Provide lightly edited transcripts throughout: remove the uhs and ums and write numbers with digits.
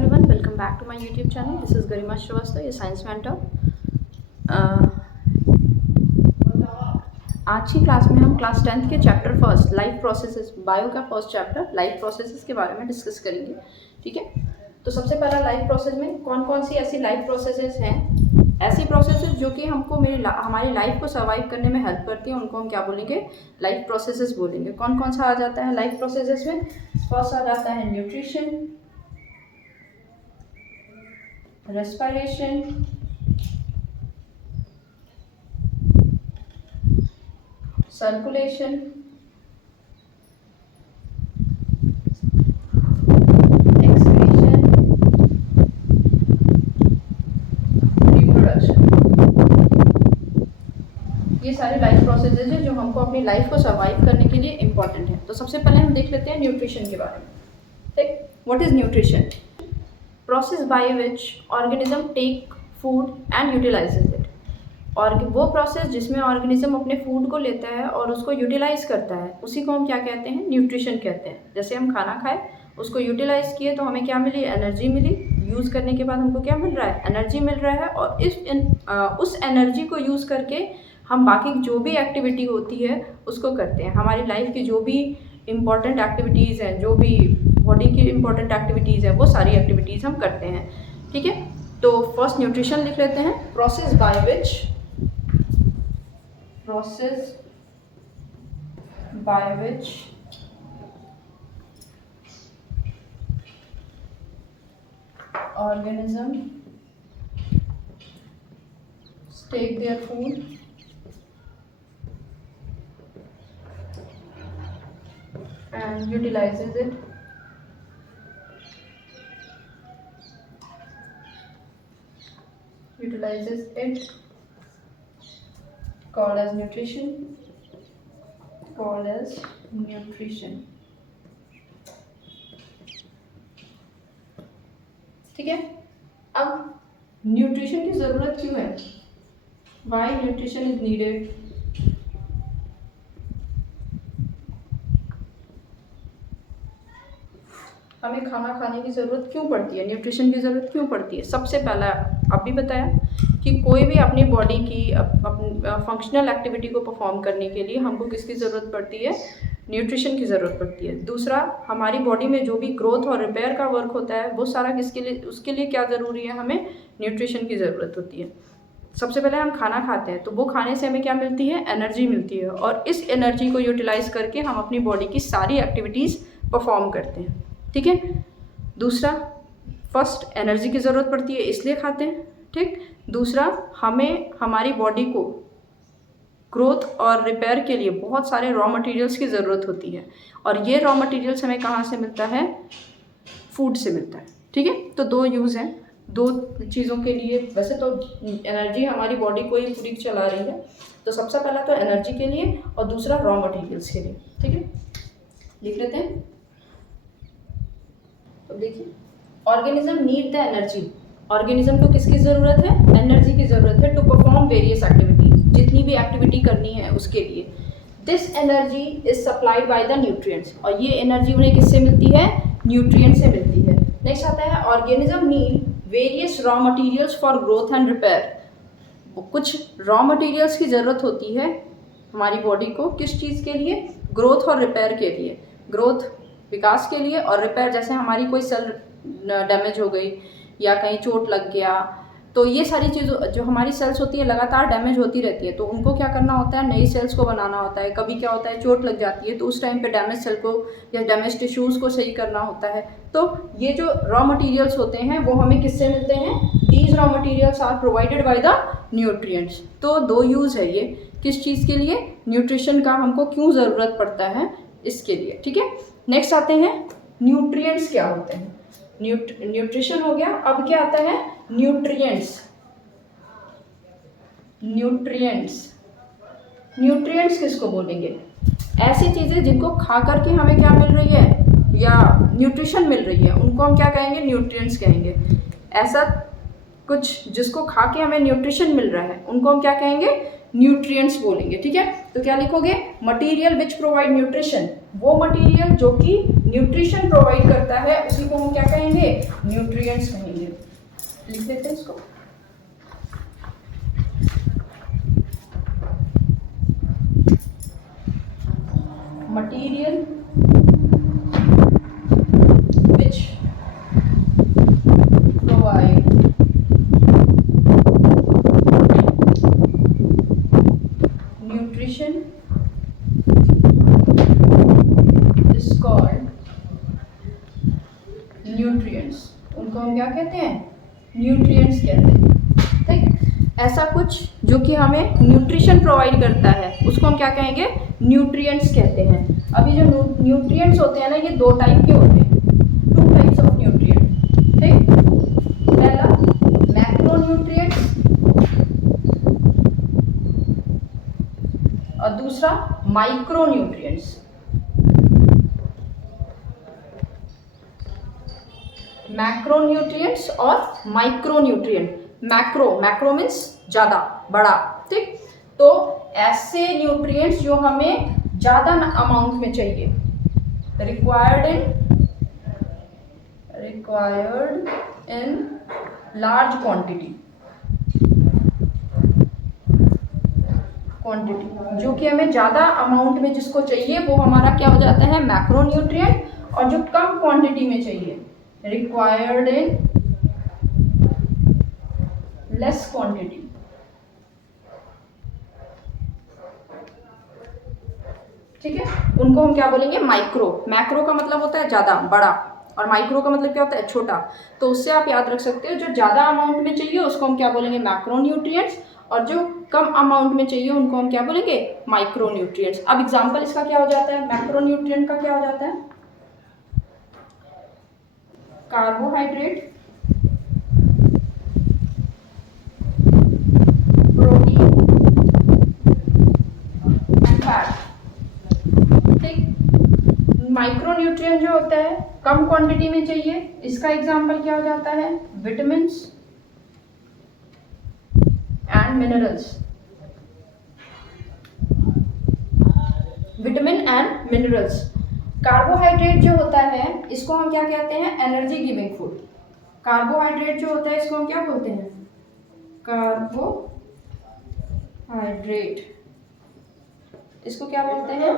everyone, welcome back to my YouTube channel. This is Garima Shrivastava, your science mentor. आज की class में हम class 10th के chapter first life processes, bio का first chapter life processes के बारे में डिस्कस करेंगे. ठीक है, तो सबसे पहला लाइफ प्रोसेस में कौन कौन सी ऐसी लाइफ प्रोसेसेस हैं, ऐसी प्रोसेसेस जो कि हमको हमारी लाइफ को सर्वाइव करने में हेल्प करती हैं, उनको हम क्या बोलेंगे, लाइफ प्रोसेसेस बोलेंगे. कौन कौन सा आ जाता है लाइफ प्रोसेसेस में? फर्स्ट आ जाता है nutrition, respiration, circulation, excretion, reproduction. ये सारे लाइफ प्रोसेसेस हैं जो हमको अपनी लाइफ को सर्वाइव करने के लिए इम्पॉर्टेंट है. तो सबसे पहले हम देख लेते हैं न्यूट्रिशन के बारे में. ठीक, what is nutrition? Process by which organism take food and utilises it. और वो प्रोसेस जिसमें ऑर्गेनिज्म अपने फूड को लेता है और उसको यूटिलाइज करता है, उसी को हम क्या कहते हैं, न्यूट्रिशन कहते हैं. जैसे हम खाना खाए, उसको यूटिलाइज किए तो हमें क्या मिली, एनर्जी मिली. यूज़ करने के बाद हमको क्या मिल रहा है, एनर्जी मिल रहा है. और उस एनर्जी को यूज़ करके हम बाकी जो भी एक्टिविटी होती है उसको करते हैं. हमारी लाइफ की जो भी इम्पॉर्टेंट एक्टिविटीज़ हैं, जो भी बॉडी की इम्पॉर्टेंट एक्टिविटीज़ हैं, वो सारी एक्टिविटीज़ हम करते हैं. ठीक है, तो फर्स्ट न्यूट्रिशन लिख लेते हैं. Process by which organism take their food and utilizes it. Called as nutrition. ठीक है, अब न्यूट्रिशन की ज़रूरत क्यों है? Why nutrition is needed? हमें खाना खाने की ज़रूरत क्यों पड़ती है, न्यूट्रिशन की ज़रूरत क्यों पड़ती है? सबसे पहला अभी बताया कि कोई भी अपनी बॉडी की फंक्शनल एक्टिविटी को परफॉर्म करने के लिए हमको किसकी ज़रूरत पड़ती है, न्यूट्रिशन की ज़रूरत पड़ती है. दूसरा, हमारी बॉडी में जो भी ग्रोथ और रिपेयर का वर्क होता है वो सारा किसके लिए, उसके लिए क्या ज़रूरी है, हमें न्यूट्रिशन की ज़रूरत होती है. सबसे पहले हम खाना खाते हैं तो वो खाने से हमें क्या मिलती है, एनर्जी मिलती है. और इस एनर्जी को यूटिलाइज करके हम अपनी बॉडी की सारी एक्टिविटीज़ परफॉर्म करते हैं. ठीक है, दूसरा, फर्स्ट एनर्जी की ज़रूरत पड़ती है इसलिए खाते हैं. ठीक, दूसरा, हमें हमारी बॉडी को ग्रोथ और रिपेयर के लिए बहुत सारे रॉ मटेरियल्स की ज़रूरत होती है. और ये रॉ मटेरियल्स हमें कहाँ से मिलता है, फूड से मिलता है. ठीक है, तो दो यूज़ हैं, दो चीज़ों के लिए. वैसे तो एनर्जी हमारी बॉडी को ही पूरी चला रही है, तो सबसे पहला तो एनर्जी के लिए और दूसरा रॉ मटेरियल्स के लिए. ठीक है, लिख लेते हैं. तो देखिए, organism need the energy. Organism को किसकी ज़रूरत है, एनर्जी की ज़रूरत है, टू परफॉर्म वेरियस एक्टिविटीज, जितनी भी एक्टिविटी करनी है उसके लिए. This energy is supplied by the nutrients. और ये एनर्जी उन्हें किससे मिलती है, न्यूट्रिएंट से मिलती है. नेक्स्ट आता है, organism need various raw materials for growth and repair. कुछ रॉ मटीरियल्स की ज़रूरत होती है हमारी बॉडी को, किस चीज़ के लिए, ग्रोथ और रिपेयर के लिए. ग्रोथ विकास के लिए, और रिपेयर जैसे हमारी कोई सेल डैमेज हो गई या कहीं चोट लग गया, तो ये सारी चीज़ जो हमारी सेल्स होती है लगातार डैमेज होती रहती है, तो उनको क्या करना होता है, नई सेल्स को बनाना होता है. कभी क्या होता है, चोट लग जाती है तो उस टाइम पे डैमेज सेल को या डैमेज टिश्यूज़ को सही करना होता है. तो ये जो रॉ मटेरियल्स होते हैं वो हमें किससे मिलते हैं, these raw materials are provided by the nutrients. तो दो यूज़ है ये, किस चीज़ के लिए, न्यूट्रिशन का हमको क्यों ज़रूरत पड़ता है, इसके लिए. ठीक है, नेक्स्ट आते हैं, न्यूट्रिएंट्स क्या होते हैं. न्यूट्रिशन हो गया, अब क्या आता है, न्यूट्रिएंट्स. न्यूट्रिएंट्स किसको बोलेंगे, ऐसी चीज़ें जिनको खा करके हमें क्या मिल रही है या न्यूट्रिशन मिल रही है, उनको हम क्या कहेंगे, न्यूट्रिएंट्स कहेंगे. ऐसा कुछ जिसको खा के हमें न्यूट्रिशन मिल रहा है उनको हम क्या कहेंगे, न्यूट्रिएंट्स बोलेंगे. ठीक है, तो क्या लिखोगे, मटीरियल विच प्रोवाइड न्यूट्रिशन वो मटेरियल जो कि न्यूट्रिशन प्रोवाइड करता है उसी को हम क्या कहेंगे, न्यूट्रिएंट्स कहेंगे। लिख लेते हैं इसको। Material which provide nutrition is called nutrients। उनको हम क्या कहते हैं, न्यूट्रिएंट्स कहते हैं। ठीक, ऐसा कुछ जो कि हमें न्यूट्रिशन प्रोवाइड करता है उसको हम क्या कहेंगे, न्यूट्रिएंट्स कहते हैं। अभी जो न्यूट्रिएंट्स होते हैं ना, ये दो टाइप के होते हैं, टू टाइप्स ऑफ न्यूट्रिएंट। ठीक, पहला मैक्रो न्यूट्रिएंट्स और दूसरा माइक्रो न्यूट्रिएंट्स। मैक्रो न्यूट्रिएंट्स और माइक्रो न्यूट्रिएंट। मैक्रो मीन्स ज़्यादा, बड़ा। ठीक, तो ऐसे न्यूट्रिएंट्स जो हमें ज़्यादा अमाउंट में चाहिए, रिक्वायर्ड इन लार्ज क्वांटिटी, जो कि हमें ज़्यादा अमाउंट में जिसको चाहिए वो हमारा क्या हो जाता है, मैक्रो न्यूट्रिएंट। और जो कम क्वांटिटी में चाहिए, रिक्वायर्ड इन लेस क्वांटिटी। ठीक है, उनको हम क्या बोलेंगे, माइक्रो। मैक्रो का मतलब होता है ज़्यादा, बड़ा, और माइक्रो का मतलब क्या होता है, छोटा। तो उससे आप याद रख सकते हो, जो ज़्यादा अमाउंट में चाहिए उसको हम क्या बोलेंगे, मैक्रो न्यूट्रिएंट्स, और जो कम अमाउंट में चाहिए उनको हम क्या बोलेंगे, माइक्रो न्यूट्रिएंट्स। अब एग्जांपल इसका क्या हो जाता है, मैक्रो न्यूट्रिएंट का क्या हो जाता है, कार्बोहाइड्रेट, प्रोटीन एंड फैट। ठीक, माइक्रो न्यूट्रिएंट जो होता है कम क्वांटिटी में चाहिए, इसका एग्जांपल क्या हो जाता है, vitamins and minerals. Vitamin and minerals. Carbohydrate जो होता है इसको हम क्या कहते हैं, एनर्जी गिविंग फूड। कार्बोहाइड्रेट जो होता है इसको हम क्या बोलते हैं, कार्बोहाइड्रेट। इसको क्या बोलते हैं,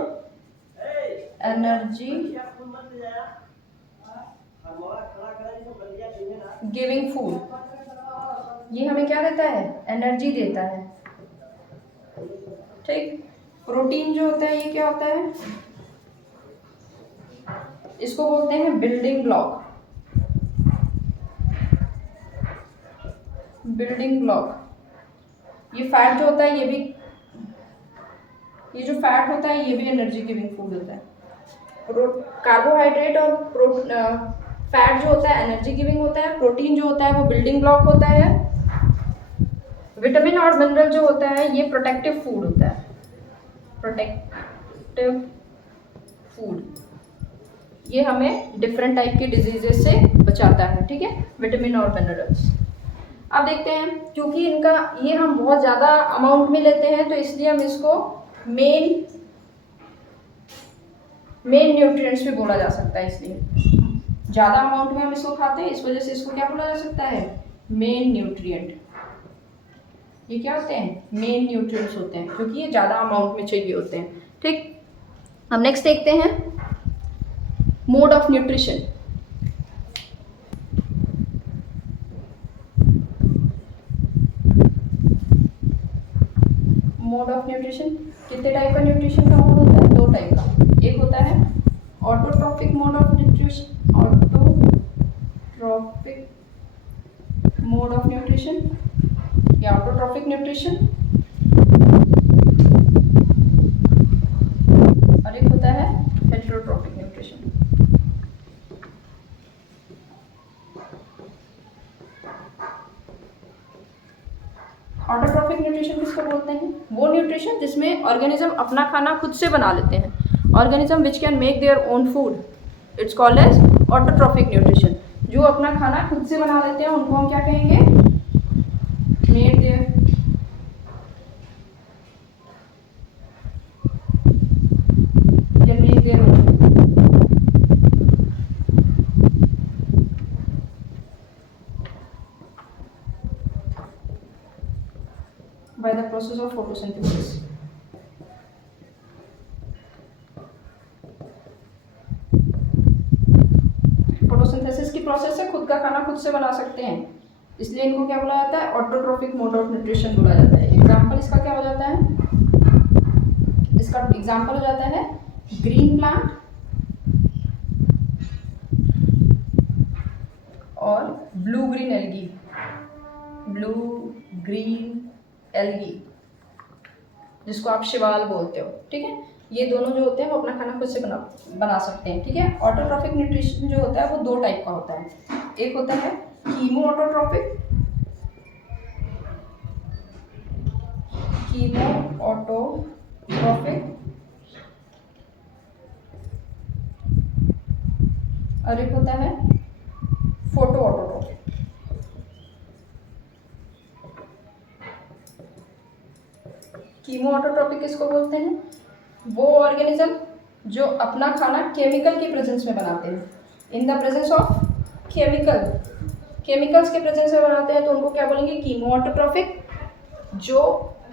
एनर्जी गिविंग फूड। ये हमें क्या देता है, एनर्जी देता है। ठीक, प्रोटीन जो होता है ये क्या होता है, इसको बोलते हैं बिल्डिंग ब्लॉक। Building block. ये फैट जो होता है ये भी, ये जो फैट होता है ये भी एनर्जी गिविंग फूड होता है। कार्बोहाइड्रेट और फैट जो होता है एनर्जी गिविंग होता है, प्रोटीन जो होता है वो बिल्डिंग ब्लॉक होता है, विटामिन और मिनरल जो होता है ये प्रोटेक्टिव फूड होता है, प्रोटेक्टिव फूड। ये हमें डिफरेंट टाइप के डिजीजेस से बचाता है। ठीक है, विटामिन और मिनरल्स। अब देखते हैं, क्योंकि इनका ये हम बहुत ज़्यादा अमाउंट में लेते हैं तो इसलिए हम इसको मेन न्यूट्रिएंट्स भी बोला जा सकता है। इसलिए ज़्यादा अमाउंट में हम इसको खाते हैं, इस वजह से इसको क्या बोला जा सकता है, मेन न्यूट्रिएंट। ये क्या होते हैं, मेन न्यूट्रिएंट्स होते हैं, क्योंकि ये ज़्यादा अमाउंट में चाहिए होते हैं। ठीक, हम नेक्स्ट देखते हैं mode of nutrition. Mode of nutrition, कितने टाइप का न्यूट्रिशन का मोड होता है, दो टाइप का। एक होता है autotrophic mode of nutrition, autotrophic mode of nutrition या ऑटोट्रॉफिक न्यूट्रिशन, और एक होता है हेटेरोट्रॉफिक न्यूट्रिशन। ऑटोट्रॉफिक न्यूट्रिशन किसको बोलते हैं, वो न्यूट्रिशन जिसमें ऑर्गेनिज्म अपना खाना खुद से बना लेते हैं। Organism which can make their own food, it's called as autotrophic nutrition. जो अपना खाना खुद से बना लेते हैं उनको हम क्या कहेंगे, make their own. By the process of photosynthesis. Photosynthesis की प्रोसेस से खुद का खाना खुद से बना सकते हैं, इसलिए इनको क्या बोला जाता है? ऑटोट्रोफिक मोड ऑफ न्यूट्रिशन बोला जाता है। एग्जाम्पल इसका क्या हो जाता है? इसका एग्जाम्पल हो जाता है ग्रीन प्लांट और blue green algae. Blue green algae जिसको आप शिवाल बोलते हो, ठीक है। ये दोनों जो होते हैं वो अपना खाना खुद से बना सकते हैं, ठीक है। ऑटोट्रॉफिक न्यूट्रिशन जो होता है वो दो टाइप का होता है। एक होता है कीमो ऑटोट्रॉफिक, कीमो ऑटोट्रॉफिक, और एक होता है फोटो ऑटोट्रॉफिक। कीमो ऑटोट्रॉफिक किसको बोलते हैं? वो ऑर्गेनिज्म जो अपना खाना केमिकल के प्रेजेंस में बनाते हैं, in the presence of chemicals के प्रेजेंस में बनाते हैं, तो उनको क्या बोलेंगे? Chemo autotrophic. जो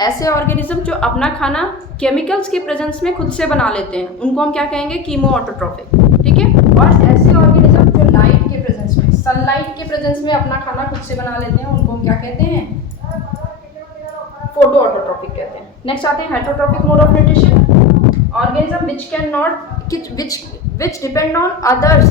ऐसे ऑर्गेनिज्म जो अपना खाना केमिकल्स के प्रेजेंस में खुद से बना लेते हैं, उनको हम क्या कहेंगे? कीमो ऑटोट्रॉफिक, ठीक है। और ऐसे ऑर्गेनिज्म जो लाइट के प्रेजेंस में, सनलाइट के प्रेजेंस में अपना खाना खुद से बना लेते हैं, उनको हम क्या कहते हैं? फोटो ऑटोट्रॉफिक कहते हैं। नेक्स्ट आते हैं heterotrophic mode of nutrition. Organism which can not which depend on others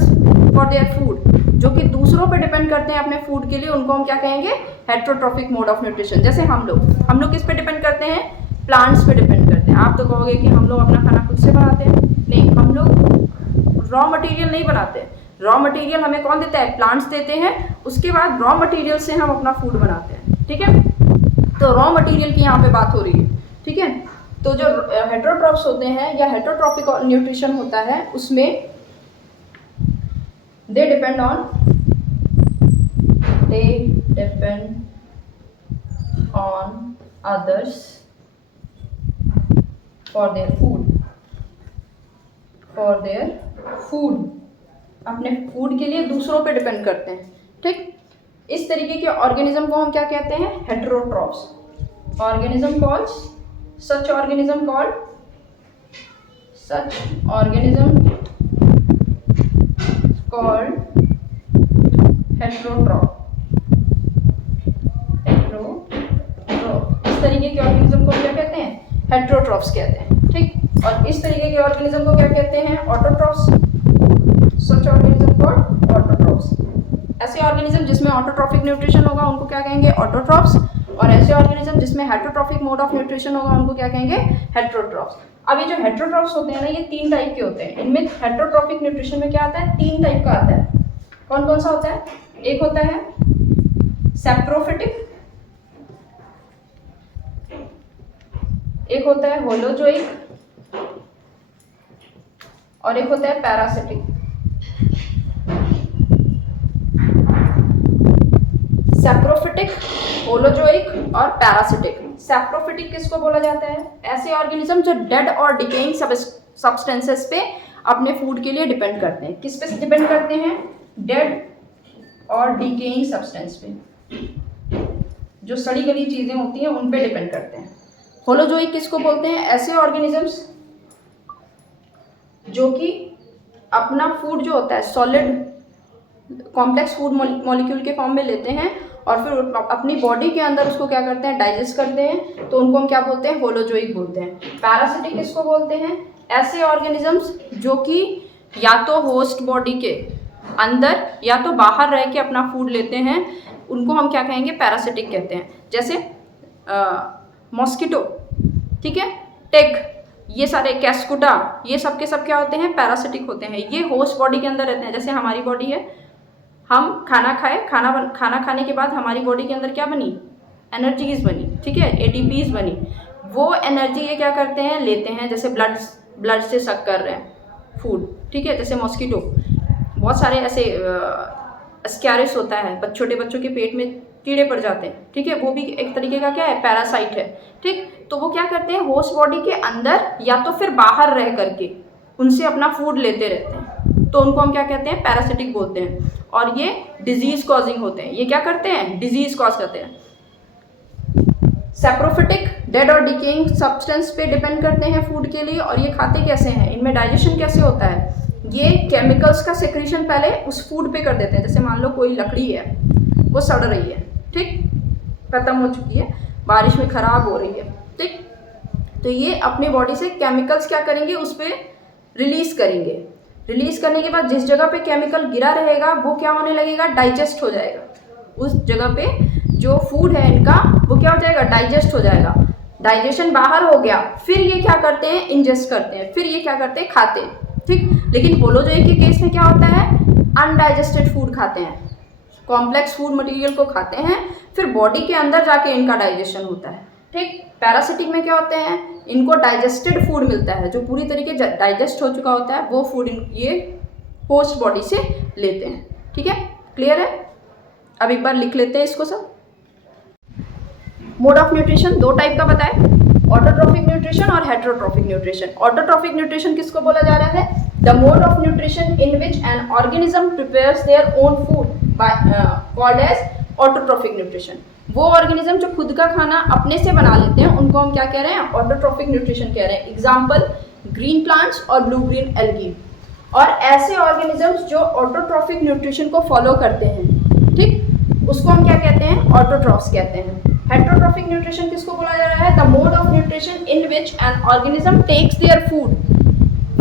for their food, जो कि दूसरों पे डिपेंड करते हैं अपने फूड के लिए, उनको हम क्या कहेंगे? Heterotrophic mode of nutrition. जैसे हम लोग किस पे डिपेंड करते हैं? प्लांट्स पे डिपेंड करते हैं। आप तो कहोगे कि हम लोग अपना खाना खुद से बनाते हैं। नहीं, हम लोग रॉ मटेरियल नहीं बनाते। रॉ मटेरियल हमें कौन देता है? प्लांट्स देते हैं। उसके बाद रॉ मटेरियल से हम अपना फूड बनाते हैं, ठीक है। तो रॉ मटेरियल की यहाँ पे बात हो रही है, ठीक है। तो जो हेटेरोट्रॉफ्स होते हैं या हेटेरोट्रॉफिक न्यूट्रिशन होता है, उसमें they depend on others for their food, अपने फूड के लिए दूसरों पे डिपेंड करते हैं, ठीक। इस तरीके के ऑर्गेनिज्म को हम क्या कहते हैं? Heterotrophs. such organism called heterotroph। इस तरीके के ऑर्गेनिज्म को क्या कहते हैं? हेटेरोट्रॉफ्स कहते हैं, ठीक। और इस तरीके के ऑर्गेनिज्म को क्या कहते हैं? ऑटोट्रॉफ्स। सच ऑर्गेनिज्म कॉल्ड ऑटोट्रॉफ्स। ऐसे ऑर्गेनिज्म जिसमें ऑटोट्रॉफिक न्यूट्रिशन होगा उनको क्या कहेंगे? ऑटोट्रॉफ्स। और ऐसे ऑर्गेनिज्म जिसमें हेटेरोट्रॉफिक मोड ऑफ न्यूट्रिशन होगा उनको क्या कहेंगे? हेटेरोट्रॉफ्स। अब ये जो हेटेरोट्रॉफ्स होते हैं ना, ये 3 टाइप के होते हैं। इनमें हेटेरोट्रॉफिक न्यूट्रिशन में क्या आता है? 3 टाइप का आता है। कौन कौन सा होता है? एक होता है सैप्रोफिटिक, एक होता है होलोजोइक, और एक होता है पैरासिटिक। सैप्रोफिटिक, होलोजोइक और पैरासिटिक। सैप्रोफिटिक किसको बोला जाता है? ऐसे ऑर्गेनिज्म जो डेड और डिकेइंग सब्सटेंसेस पे अपने फूड के लिए डिपेंड करते हैं। किस पे डिपेंड करते हैं? डेड और डिकेइंग सब्सटेंस पे, जो सड़ी गली चीजें होती हैं उन पे डिपेंड करते हैं। होलोजोइक किसको बोलते हैं? ऐसे ऑर्गेनिजम्स जो कि अपना फूड जो होता है सॉलिड कॉम्प्लेक्स फूड मॉलिक्यूल के फॉर्म में लेते हैं और फिर अपनी बॉडी के अंदर उसको क्या करते हैं? डाइजेस्ट करते हैं, तो उनको हम क्या बोलते हैं? होलोजोइक बोलते हैं। पैरासिटिक किसको बोलते हैं? ऐसे ऑर्गेनिजम्स जो कि या तो होस्ट बॉडी के अंदर या तो बाहर रह के अपना फूड लेते हैं, उनको हम क्या कहेंगे? पैरासिटिक कहते हैं। जैसे मॉस्किटो, ठीक है, टिक, ये सारे कैस्कुटा, ये सब के सब क्या होते हैं? पैरासिटिक होते हैं। ये होस्ट बॉडी के अंदर रहते हैं। जैसे हमारी बॉडी है, हम खाना खाए, खाना खाने के बाद हमारी बॉडी के अंदर क्या बनी? एनर्जीज बनी, ठीक है, एटीपीज बनी। वो एनर्जी ये क्या करते हैं? लेते हैं। जैसे ब्लड से सक कर रहे हैं फूड, ठीक है। जैसे मॉस्किटो, बहुत सारे ऐसे स्कैरिस होता है, छोटे बच्चों के पेट में कीड़े पड़ जाते हैं, ठीक है, वो भी एक तरीके का क्या है? पैरासाइट है, ठीक। तो वो क्या करते हैं? होस्ट बॉडी के अंदर या तो फिर बाहर रह करके उनसे अपना फूड लेते रहते हैं, तो उनको हम क्या कहते हैं? पैरासिटिक बोलते हैं। और ये डिजीज कॉजिंग होते हैं। ये क्या करते हैं? डिजीज कॉज करते हैं। सेप्रोफिटिक, डेड और डिकेइंग सब्सटेंस पे डिपेंड करते हैं फूड के लिए। और ये खाते कैसे हैं, इनमें डाइजेशन कैसे होता है, ये केमिकल्स का सेक्रेशन पहले उस फूड पे कर देते हैं। जैसे मान लो कोई लकड़ी है, वो सड़ रही है, ठीक, खत्म हो चुकी है, बारिश में ख़राब हो रही है, ठीक, तो ये अपनी बॉडी से केमिकल्स क्या करेंगे, उस पर रिलीज़ करेंगे। रिलीज़ करने के बाद जिस जगह पे केमिकल गिरा रहेगा वो क्या होने लगेगा, डाइजेस्ट हो जाएगा। उस जगह पे जो फूड है इनका वो क्या हो जाएगा, डाइजेस्ट हो जाएगा। डाइजेशन बाहर हो गया, फिर ये क्या करते हैं, इंजेस्ट करते हैं, फिर ये क्या करते हैं, खाते हैं, ठीक। लेकिन होलोजोइक के केस में क्या होता है, अनडाइजेस्टेड फूड खाते हैं, कॉम्प्लेक्स फूड मटेरियल को खाते हैं, फिर बॉडी के अंदर जाके इनका डाइजेशन होता है, ठीक। पैरासिटिक में क्या होते हैं, इनको डाइजेस्टेड फूड मिलता है, जो पूरी तरीके से डाइजेस्ट हो चुका होता है, वो फूड ये होस्ट बॉडी से लेते हैं, ठीक है, क्लियर है। अब एक बार लिख लेते हैं इसको सब। मोड ऑफ न्यूट्रिशन दो टाइप का बताए, ऑटोट्रॉफिक न्यूट्रिशन और हेटेरोट्रॉफिक न्यूट्रिशन। ऑटोट्रॉफिक न्यूट्रिशन किसको बोला जा रहा है, the mode of nutrition in which an organism prepares their own food called as autotrophic nutrition. वो ऑर्गेनिज्म जो खुद का खाना अपने से बना लेते हैं उनको हम क्या कह रहे हैं, ऑटोट्रॉफिक न्यूट्रिशन कह रहे हैं। एग्जाम्पल ग्रीन प्लांट्स और ब्लू ग्रीन एल्गी। और ऐसे ऑर्गेनिजम्स जो ऑटोट्रॉफिक न्यूट्रिशन को फॉलो करते हैं, ठीक, उसको हम क्या कहते हैं, ऑटोट्रॉफ्स कहते हैं। हेटेरोट्रॉफिक न्यूट्रिशन किसको बोला जा रहा है, the mode of nutrition in which an organism takes their food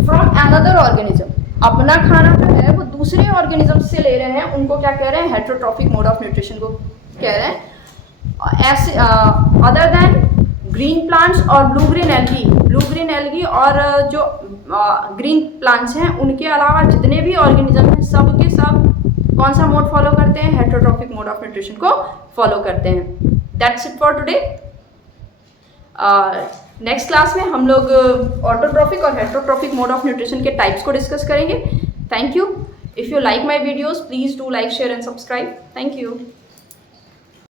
from another organism. अपना खाना जो है वो दूसरे ऑर्गेनिज्म से ले रहे हैं, उनको क्या कह रहे हैं, हेटेरोट्रॉफिक मोड ऑफ न्यूट्रिशन को कह रहे हैं। ऐसे अदर देन ग्रीन प्लांट्स और ब्लू ग्रीन एल्गी और जो ग्रीन प्लांट्स हैं उनके अलावा जितने भी ऑर्गेनिज्म हैं सब के सब कौन सा मोड फॉलो करते हैं, हेटेरोट्रॉफिक मोड ऑफ न्यूट्रिशन को फॉलो करते हैं। That's it for today. Next class में हम लोग ऑटोट्रॉफिक और हेटेरोट्रॉफिक मोड ऑफ न्यूट्रिशन के टाइप्स को डिस्कस करेंगे। Thank you. If you like my videos please do like, share and subscribe. Thank you.